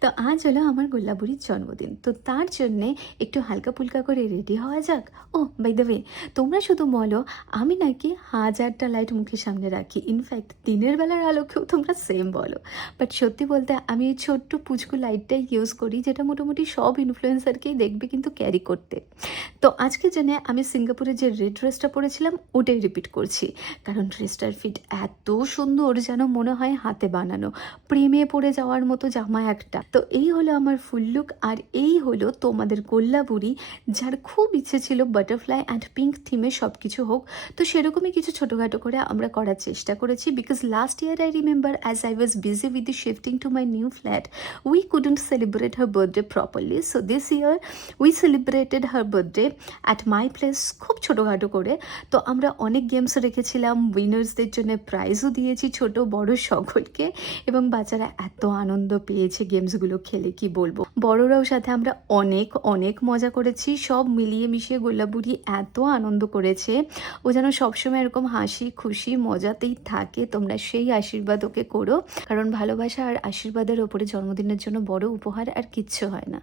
তো আজ হলো আমার গোল্লাবুড়ির জন্মদিন। তো তার জন্যে একটু হালকা-ফুলকা করে রেডি হওয়া যাক। ওহ! বাই দ্য ওয়ে, তোমরা শুধু বলো, আমি নাকি হাজারটা লাইট মুখের সামনে রাখি। ইনফ্যাক্ট দিনের বেলার আলোকেও তোমরা সেম বলো। বাট সত্যি বলতে আমি এই ছোট্ট পুচকু লাইটটাই ইউজ করি, যেটা মোটামুটি সব ইনফ্লুয়েন্সারকেই দেখবে কিন্তু ক্যারি করতে। তো আজকের জন্যে আমি সিঙ্গাপুরে যে রেড ড্রেসটা পরেছিলাম ওটাই রিপিট করছি। কারণ ড্রেসটার ফিট এত সুন্দর, যেন মনে হয় হাতে বানানো। প্রেমে পড়ে যাওয়ার মতো জামা একটা। তো এই হলো আমার ফুল লুক, আর এই হলো তোমাদের কোল্লাবুড়ি, যার খুব ইচ্ছে ছিল বাটারফ্লাই অ্যান্ড পিঙ্ক থিমে সব কিছু হোক। তো সেরকমই কিছু ছোটোখাটো করে আমরা করার চেষ্টা করেছি, because last year I remember as I was busy with the shifting to my new flat, we couldn't celebrate her birthday properly. So this year we celebrated her birthday at my place, খুব ছোটোখাটো করে। তো আমরা অনেক games রেখেছিলাম, উইনার্সদের জন্য প্রাইজও দিয়েছি ছোট বড় সকলকে, এবং বাচ্চারা এত আনন্দ পেয়েছে গেমসগুলো খেলে কি বলবো। বড়রাও সাথে আমরা অনেক অনেক মজা করেছি, সব মিলিয়ে মিশিয়ে গোল্লাবুড়ি এত আনন্দ করেছে। ও যেন সবসময় এরকম হাসি খুশি মজাতেই থাকে। তোমরা সেই আশীর্বাদ ওকে করো, কারণ ভালোবাসা আর আশীর্বাদের ওপরে জন্মদিনের জন্য বড় উপহার আর কিচ্ছু হয় না।